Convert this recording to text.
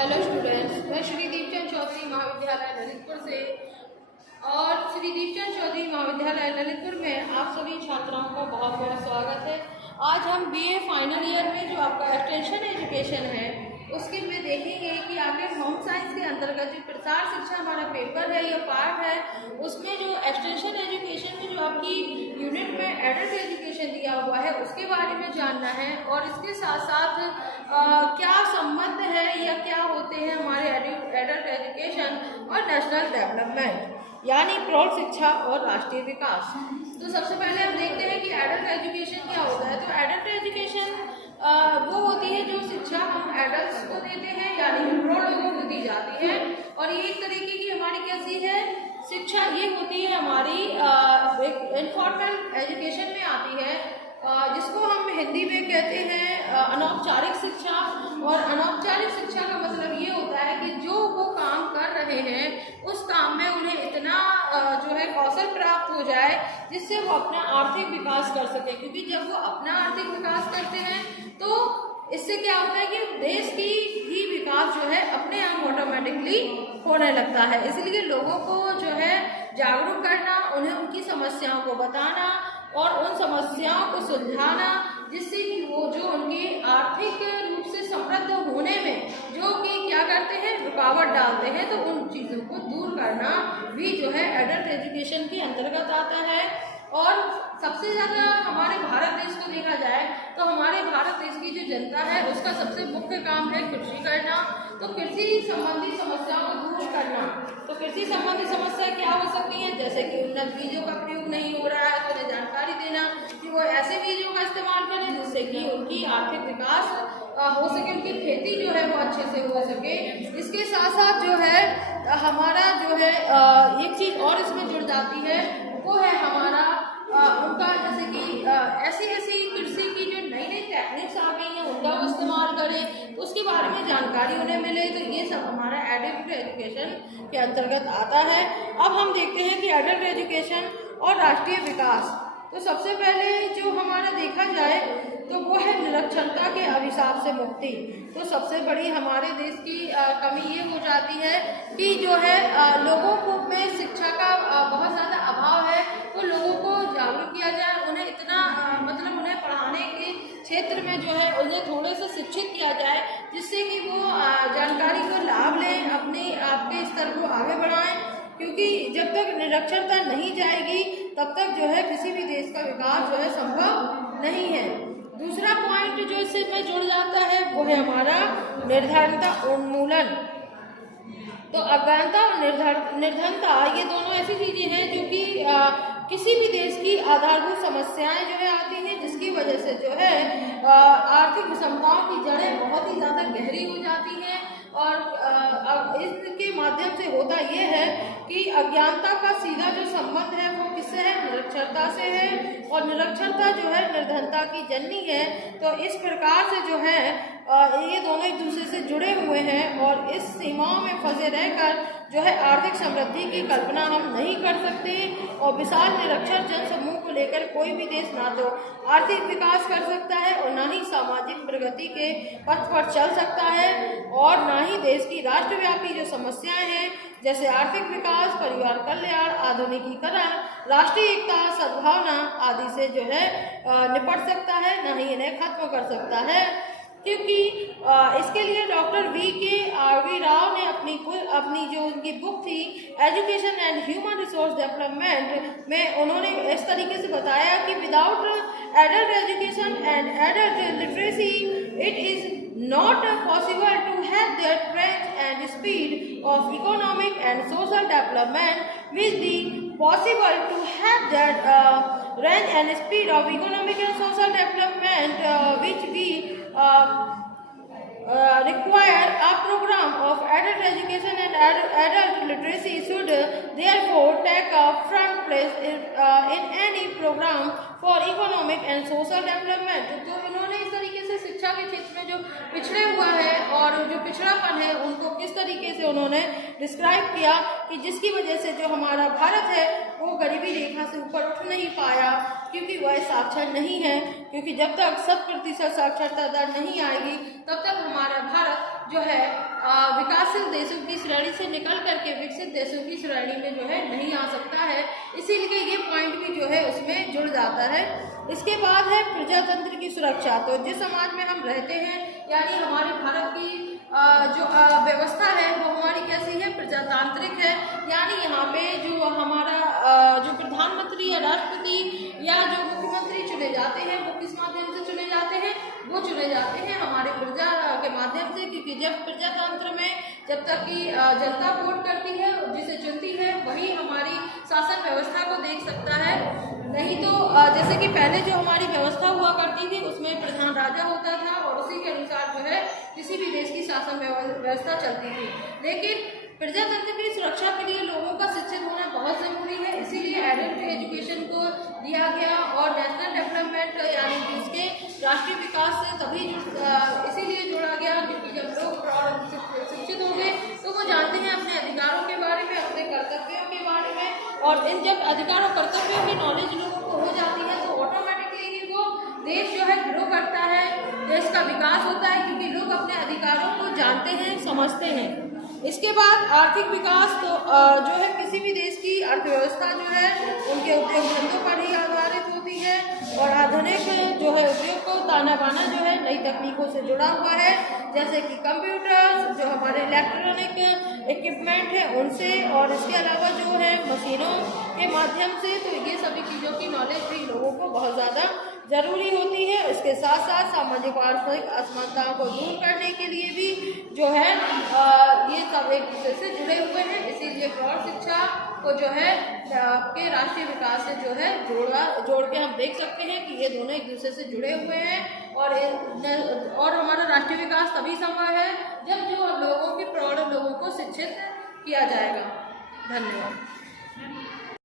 Hello students, मैं श्री दीपचंद चौधरी महाविद्यालय ललितपुर से और श्री दीपचंद चौधरी महाविद्यालय ललितपुर में आप सभी छात्राओं का बहुत बहुत स्वागत है। आज हम बीए फाइनल ईयर में जो आपका एक्सटेंशन एजुकेशन है उसके में देखेंगे कि आपके होम साइंस के अंतर्गत जो प्रसार शिक्षा हमारा पेपर है या पार्ट है उसमें जो एक्सटेंशन एजुकेशन में जो आपकी यूनिट में एडल्ट एजुकेशन दिया हुआ है उसके बारे में जानना है और इसके साथ साथ क्या संबंध है या क्या होते हैं हमारे एडल्ट एजुकेशन और नेशनल डेवलपमेंट यानी प्रौढ़ शिक्षा और राष्ट्रीय विकास। तो सबसे पहले हम देखते हैं कि एडल्ट एजुकेशन क्या होता है। तो एडल्ट एजुकेशन वो होती है जो शिक्षा हम एडल्ट्स को देते हैं यानी प्रौढ़ लोगों को दी जाती है और ये एक तरीके की हमारी कैसी है शिक्षा, ये होती है हमारी इनफॉर्मल एजुकेशन में आती है जिसको हम हिंदी में कहते हैं अनौपचारिक शिक्षा। और अनौपचारिक शिक्षा का मतलब ये होता है कि जो वो काम कर रहे हैं उस काम में उन्हें इतना जो है कौशल प्राप्त हो जाए जिससे वो अपना आर्थिक विकास कर सके, क्योंकि जब वो अपना आर्थिक विकास करते हैं तो इससे क्या होता है कि देश की भी विकास जो है अपने आप ऑटोमेटिकली होने लगता है। इसलिए लोगों को जो है जागरूक करना, उन्हें उनकी समस्याओं को बताना और उन समस्याओं को सुलझाना जिससे कि वो जो उनके आर्थिक रूप से समृद्ध होने में जो कि क्या करते हैं रुकावट डालते हैं, तो उन चीज़ों को दूर करना भी जो है एडल्ट एजुकेशन के अंतर्गत आता है। और सबसे ज़्यादा हमारे भारत देश को देखा जाए तो हमारे भारत देश की जो जनता है उसका सबसे मुख्य काम है कृषि करना। तो कृषि संबंधी समस्याओं को दूर करना। तो कृषि संबंधी समस्या क्या हो सकती है, जैसे कि उन्नत बीजों का प्रयोग नहीं हो रहा है तो उन्हें जानकारी देना कि वो ऐसे बीजों का इस्तेमाल करें जिससे कि उनकी आर्थिक विकास हो सके, उनकी खेती जो है वो अच्छे से हो सके। इसके साथ साथ जो है हमारा जो है एक चीज़ और इसमें जुड़ जाती है वो है हमारा उनका जैसे कि ऐसी कृषि की जो नई नई टेक्निक्स आ गई हैं उनका वो इस्तेमाल करें तो उसके बारे में जानकारी उन्हें मिले। तो ये सब हमारा एडल्ट एजुकेशन के अंतर्गत आता है। अब हम देखते हैं कि एडल्ट एजुकेशन और राष्ट्रीय विकास। तो सबसे पहले जो हमारा देखा जाए तो वो है निरक्षरता के अभिशाप से मुक्ति। तो सबसे बड़ी हमारे देश की कमी ये हो जाती है कि जो है लोगों को में शिक्षा का बहुत ज़्यादा अभाव है। तो लोगों को जागरूक किया जाए, उन्हें इतना मतलब उन्हें पढ़ाने के क्षेत्र में जो है उन्हें थोड़े से शिक्षित किया जाए जिससे कि वो जानकारी को लाभ लें, अपने आपके स्तर को आगे बढ़ाएं, क्योंकि जब तक निरक्षरता नहीं जाएगी तब तक जो है किसी भी देश का विकास जो है संभव नहीं है। दूसरा पॉइंट जो इससे में जुड़ जाता है वो है हमारा निर्धनता उन्मूलन। तो अज्ञानता और निर्धनता ये दोनों ऐसी चीजें हैं जो कि किसी भी देश की आधारभूत समस्याएं जो है आती हैं जिसकी वजह से जो है आर्थिक विषमताओं की जड़ें बहुत ही ज़्यादा गहरी हो जाती हैं। और इसके माध्यम से होता ये है कि अज्ञानता का सीधा जो संबंध है वो किससे है, निरक्षरता से है, और निरक्षरता जो है निर्धनता की जननी है। तो इस प्रकार से जो है ये दोनों एक दूसरे से जुड़े हुए हैं और इस सीमाओं में फंसे रहकर जो है आर्थिक समृद्धि की कल्पना हम नहीं कर सकते और विशाल निरक्षर जनसमूह को लेकर कोई भी देश ना तो आर्थिक विकास कर सकता है और ना ही सामाजिक प्रगति के पथ पर चल सकता है और ना ही देश की राष्ट्रव्यापी जो समस्याएं हैं जैसे आर्थिक विकास, परिवार कल्याण, आधुनिकीकरण, राष्ट्रीय एकता, सद्भावना आदि से जो है निपट सकता है, ना ही इन्हें खत्म कर सकता है। क्योंकि इसके लिए डॉक्टर वी राव ने अपनी जो उनकी बुक थी education and human resource development में उन्होंने इस तरीके से बताया कि without adult education and adult literacy it is not possible to have the range and speed of economic and social development, which be possible to have that range and speed of economic and social development which we require a program of adult education and adult literacy should therefore take a front place in any program for economic and social development। तो इन्होंने इस तरीके से शिक्षा के क्षेत्र में जो पिछड़े हुआ है और जो पिछड़ापन है उनको किस तरीके से उन्होंने डिस्क्राइब किया कि जिसकी वजह से जो हमारा भारत है वो गरीबी रेखा से ऊपर उठ नहीं पाया क्योंकि वह साक्षर नहीं है। क्योंकि जब तक 100% साक्षरता दर नहीं आएगी तब तक हमारा भारत जो है विकासशील देशों की श्रेणी से निकल करके विकसित देशों की श्रेणी में जो है नहीं आ सकता है। इसीलिए ये पॉइंट भी जो है उसमें जुड़ जाता है। इसके बाद है प्रजातंत्र की सुरक्षा। तो जिस समाज में हम रहते हैं, यानी हमारे भारत की जो व्यवस्था है वो हमारी कैसी है, प्रजातांत्रिक है। यानी यहाँ पे जो हमारा जो प्रधानमंत्री या राष्ट्रपति या जो मुख्यमंत्री चुने जाते हैं वो किस माध्यम से चुने जाते हैं, वो चुने जाते हैं हमारे प्रजा के माध्यम से। क्योंकि जब प्रजातंत्र में जब तक कि जनता वोट करती है, जिसे चुनती है, वही हमारी शासन व्यवस्था को देख सकता है। नहीं तो जैसे कि पहले जो हमारी व्यवस्था हुआ करती थी उसमें प्रधान राजा होता था और उसी के अनुसार जो है किसी भी देश की शासन व्यवस्था चलती थी। लेकिन प्रजातंत्र की सुरक्षा के लिए लोगों का शिक्षित होना बहुत जरूरी है। इसीलिए एडल्ट एजुकेशन को दिया गया और नेशनल डेवलपमेंट यानी कि इसके राष्ट्रीय विकास से तभी इसीलिए जोड़ा गया क्योंकि जब लोग शिक्षित होंगे तो वो जानते हैं अपने अधिकारों के बारे में, अपने कर्तव्यों के बारे में। और इन जब अधिकार और कर्तव्यों की नॉलेज लोगों को हो जाती है तो ऑटोमेटिकली ही वो देश जो है ग्रो करता है, देश का विकास होता है क्योंकि लोग अपने अधिकारों को जानते हैं, समझते हैं। इसके बाद आर्थिक विकास तो जो है किसी भी देश की अर्थव्यवस्था जो है उनके उद्योग धंधों पर ही आधारित होती है और आधुनिक जो है उद्योग को ताना बाना जो है नई तकनीकों से जुड़ा हुआ है, जैसे कि कंप्यूटर्स, जो हमारे इलेक्ट्रॉनिक इक्विपमेंट है उनसे, और इसके अलावा जो है मशीनों के माध्यम से। तो ये सभी चीज़ों की नॉलेज भी लोगों को बहुत ज़्यादा जरूरी होती है। इसके साथ साथ सामाजिक और आर्थिक असमानताओं को दूर करने के लिए भी जो है ये सब एक दूसरे से जुड़े हुए हैं। इसीलिए प्रौढ़ शिक्षा को जो है के राष्ट्रीय विकास से जो है जोड़ के हम देख सकते हैं कि ये दोनों एक दूसरे से जुड़े हुए हैं। और हमारा राष्ट्रीय विकास तभी संभव है जब जो लोगों के प्रौढ़ लोगों को शिक्षित किया जाएगा। धन्यवाद।